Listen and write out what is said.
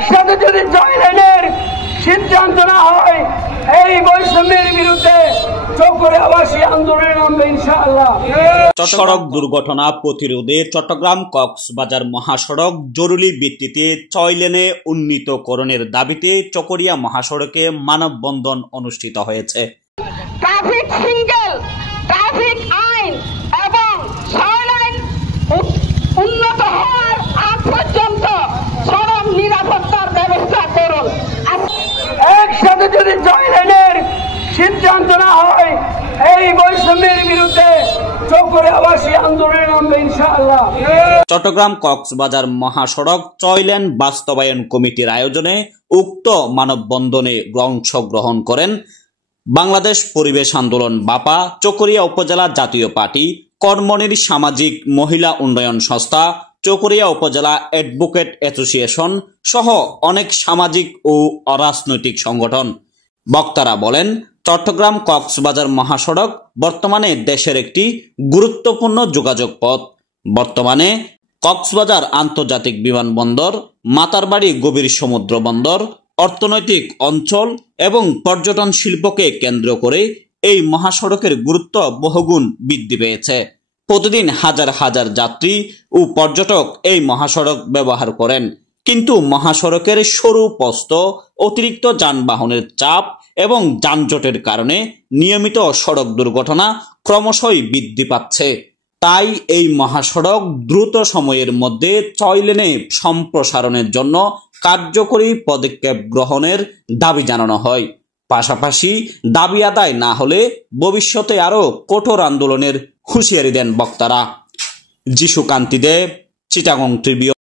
একসাথে যদি জয়লাইনের সিদ্ধান্ত না হয়, এই বৈষম্যের বিরুদ্ধে চকরিয়াবাসী আন্দোলনে নামবে ইনশাআল্লাহ। সড়ক দুর্ঘটনা প্রতিরোধে চট্টগ্রাম কক্সবাজার মহাসড়ক জরুরি ভিত্তিতে 6 লেনে উন্নীতকরণের দাবিতে চকরিয়া মহাসড়কে মানববন্ধন অনুষ্ঠিত হয়েছে। ট্রাফিক সিগন্যাল, ট্রাফিক আইন এবং 6 লাইন উন্নত হওয়ার আগ পর্যন্ত সড়ক নিরাপত্তার ব্যবস্থা করুন। একসাথে যদি জয়লাইনের সিদ্ধান্ত না হয়, এই বৈষম্যের বিরুদ্ধে চকরিয়াবাসী আন্দোলনে নামবে ইনশাআল্লাহ। চট্টগ্রাম কক্সবাজার মহাসড়ক 6 লেন বাস্তবায়ন কমিটির আয়োজনে উক্ত মানববন্ধনে অংশগ্রহণ করেন বাংলাদেশ পরিবেশ আন্দোলন বাপা, চকরিয়া উপজেলা জাতীয় পার্টি, কর্মনির সামাজিক মহিলা উন্নয়ন সংস্থা, চকরিয়া উপজেলা অ্যাডভোকেট অ্যাসোসিয়েশন সহ অনেক সামাজিক ও অরাজনৈতিক সংগঠন। বক্তারা বলেন, চট্টগ্রাম কক্সবাজার মহাসড়ক বর্তমানে দেশের একটি গুরুত্বপূর্ণ যোগাযোগ পথ। বর্তমানে কক্সবাজার আন্তর্জাতিক বিমানবন্দর, মাতারবাড়ি গভীর সমুদ্র বন্দর, অর্থনৈতিক অঞ্চল এবং পর্যটন শিল্পকে কেন্দ্র করে এই মহাসড়কের গুরুত্ব বহুগুণ বৃদ্ধি পেয়েছে। প্রতিদিন হাজার হাজার যাত্রী ও পর্যটক এই মহাসড়ক ব্যবহার করেন, কিন্তু মহাসড়কের সরু প্রস্থ, অতিরিক্ত যানবাহনের চাপ এবং যানজটের কারণে নিয়মিত সড়ক দুর্ঘটনা ক্রমশই বৃদ্ধি পাচ্ছে। তাই এই মহাসড়ক দ্রুত সময়ের মধ্যে 6 লেনে সম্প্রসারণের জন্য কার্যকরী পদক্ষেপ গ্রহণের দাবি জানানো হয়। পাশাপাশি দাবি আদায় না হলে ভবিষ্যতে আরও কঠোর আন্দোলনের হুঁশিয়ারি দেন বক্তারা। যিশু কান্তি দেব, চিটাগং ট্রিবিউন।